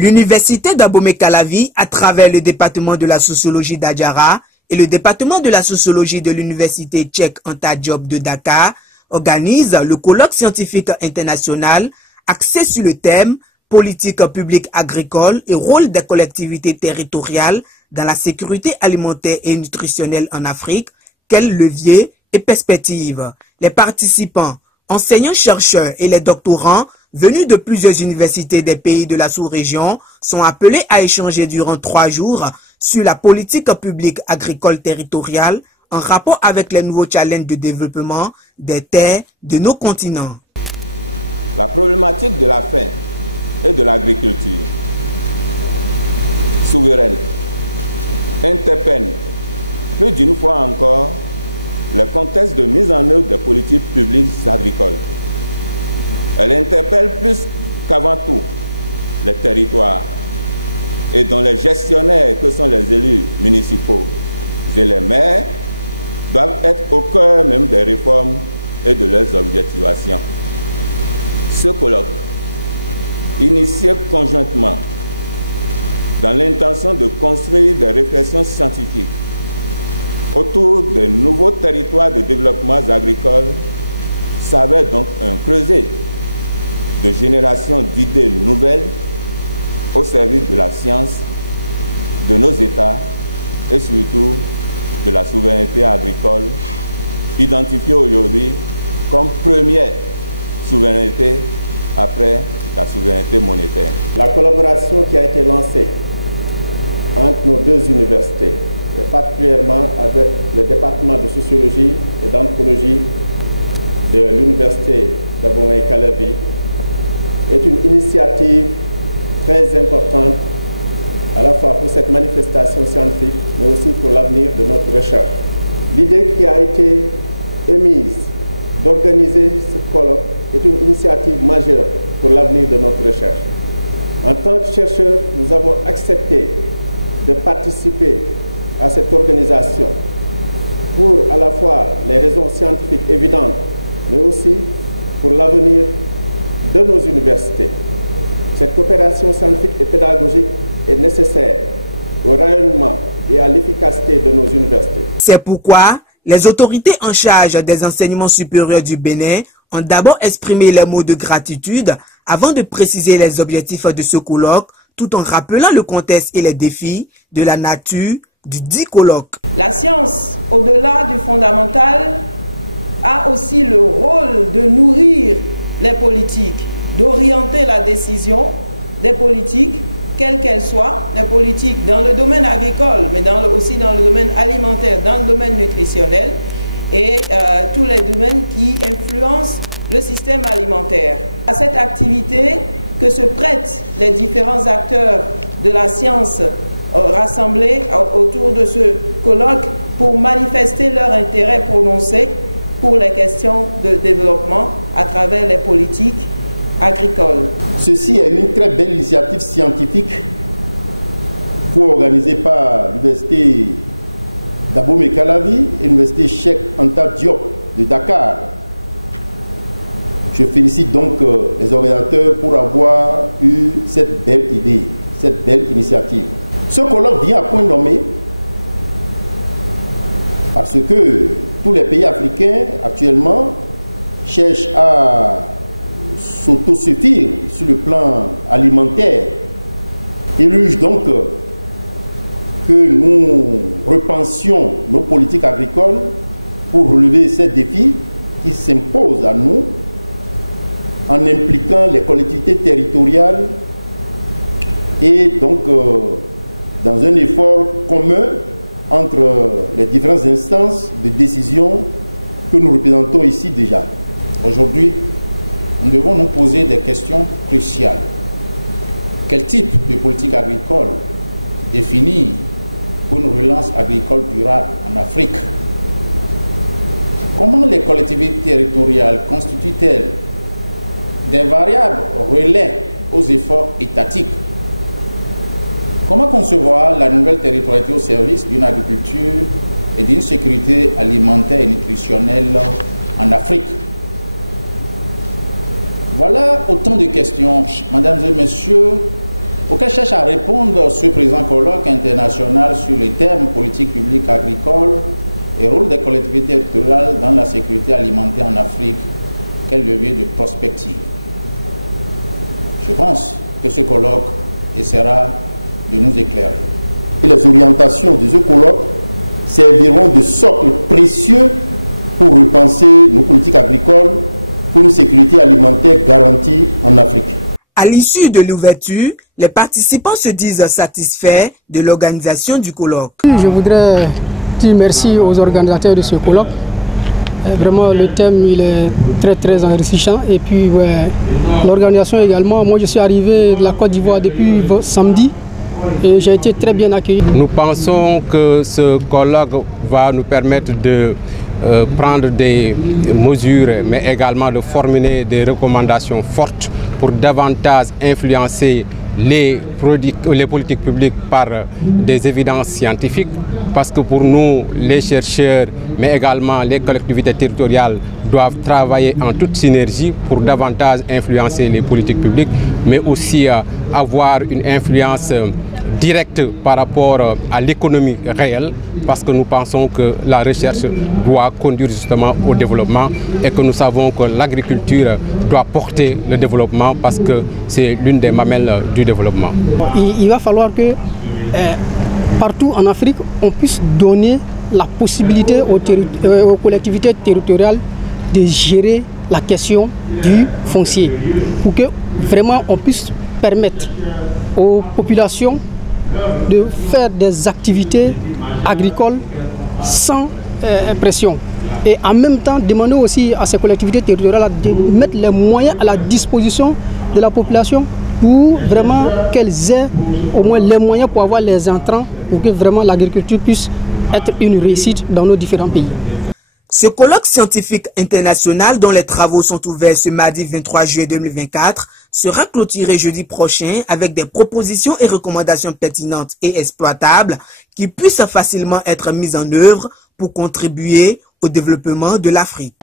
L'université d'Abomey-Calavi, à travers le département de la sociologie d'Adjara et le département de la sociologie de l'université tchèque Anta Diop de Dakar, organise le colloque scientifique international axé sur le thème « Politique publique agricole et rôle des collectivités territoriales dans la sécurité alimentaire et nutritionnelle en Afrique, quels leviers et perspectives ». Les participants, enseignants-chercheurs et les doctorants venus de plusieurs universités des pays de la sous-région sont appelés à échanger durant 3 jours sur la politique publique agricole territoriale en rapport avec les nouveaux challenges de développement des terres de nos continents. La problématique de la faim et de l'agriculture souveraine interpelle plus d'une fois encore le contexte de mise en œuvre des politiques publiques agricoles. Elle interpelle plus qu'avant tout les territoires et dont les gestionnaires que sont les élus municipaux et les maires doivent être au cœur même des réformes et de leurs objectivations. Ce colloque, initié conjointement dans l'intention de construire des réflexions scientifiques autour de nouveaux territoires de développement agricole, s'avère donc un creuset de génération d'idées nouvelles au service de la science, de nos États et surtout de la souveraineté agricole, identifiée aujourd'hui comme première souveraineté après la souveraineté monétaire. La collaboration qui a été lancée entre nos deux universités, et particulièrement avec le département de sociologie et d'anthropologie de l'université d'Abomey-Calavi, est une initiative très importante à la fois pour cette manifestation scientifique, mais aussi pour l'avenir de notre recherche. L'idée qui a été émise d'organiser ce colloque est une initiative majeure pour l'avenir de notre recherche. En tant que chercheurs, nous avons accepté de participer à cette organisation pour à la fois les raisons scientifiques évidentes, mais aussi pour l'avenir de nos universités. Cette coopération scientifique et pédagogique est nécessaire au rayonnement et à l'efficacité de nos universités. C'est pourquoi les autorités en charge des enseignements supérieurs du Bénin ont d'abord exprimé les mots de gratitude avant de préciser les objectifs de ce colloque, tout en rappelant le contexte et les défis de la nature du dit colloque. La science, au-delà du fondamental, a aussi le rôle de nourrir les politiques, d'orienter la décision des politiques, quelles qu'elles soient, les politiques dans le domaine agricole, mais aussi dans le domaine alimentaire, dans le domaine nutritionnel et tous les domaines qui influencent le système alimentaire. À cette activité que se prêtent les différents acteurs de la science rassemblés autour de ce colloque pour manifester leur intérêt prononcé pour les questions de développement à travers les politiques agricoles. Ceci est une très belle initiative scientifique co-organisée par l'université d'Abomey-Calavi et l'université tchèque Anta Diop de Dakar. Je félicite donc les organisateurs pour avoir eu cette belle idée, cette belle initiative. Ce colloque vient à point nommé parce que tous les pays africains actuellement cherchent à s'autosuffire sur le plan alimentaire. Il urge donc que nous repensions nos politiques agricoles pour relever ces défis qui s'imposent à nous en impliquant les collectivités territoriales et donc dans un effort commun entre les différentes instances de décision que nous représentons ici déjà. Aujourd'hui, nous devons nous poser des questions cruciales. Quel type de politique agricole définir pour une relance agricole durable en Afrique? Comment les collectivités territoriales constituent-elles des variables relais aux efforts étatiques? Comment concevoir la nouvelle territorialité au service d'une agriculture et d'une sécurité alimentaire et nutritionnelle en Afrique? Voilà autant de questions, mesdames et messieurs, auquel cherche à répondre ce présent colloque international sur les thèmes politiques publiques agricoles et rôle des collectivités territoriales dans la sécurité alimentaire en Afrique, quel levier de prospective. Je pense que ce colloque essaiera de nous éclairer. Et les orientations de ce colloque serviront de socle précieux pour repenser nos politiques agricoles pour une sécurité alimentaire garantie en Afrique. À l'issue de l'ouverture, les participants se disent satisfaits de l'organisation du colloque. Je voudrais dire merci aux organisateurs de ce colloque. Vraiment, le thème il est très enrichissant. Et puis, l'organisation également. Moi, je suis arrivé de la Côte d'Ivoire depuis samedi et j'ai été très bien accueilli. Nous pensons que ce colloque va nous permettre de prendre des mesures, mais également de formuler des recommandations fortes pour davantage influencer les politiques publiques par des évidences scientifiques, parce que pour nous, les chercheurs, mais également les collectivités territoriales doivent travailler en toute synergie pour davantage influencer les politiques publiques, mais aussi avoir une influence directe par rapport à l'économie réelle, parce que nous pensons que la recherche doit conduire justement au développement et que nous savons que l'agriculture doit porter le développement parce que c'est l'une des mamelles du développement. Il va falloir que partout en Afrique, on puisse donner la possibilité aux collectivités territoriales de gérer la question du foncier pour que vraiment on puisse permettre aux populations de faire des activités agricoles sans pression. Et en même temps, demander aussi à ces collectivités territoriales de mettre les moyens à la disposition de la population pour vraiment qu'elles aient au moins les moyens pour avoir les intrants pour que vraiment l'agriculture puisse être une réussite dans nos différents pays. Ce colloque scientifique international dont les travaux sont ouverts ce mardi 23 juillet 2024 sera clôturé jeudi prochain avec des propositions et recommandations pertinentes et exploitables qui puissent facilement être mises en œuvre pour contribuer au développement de l'Afrique.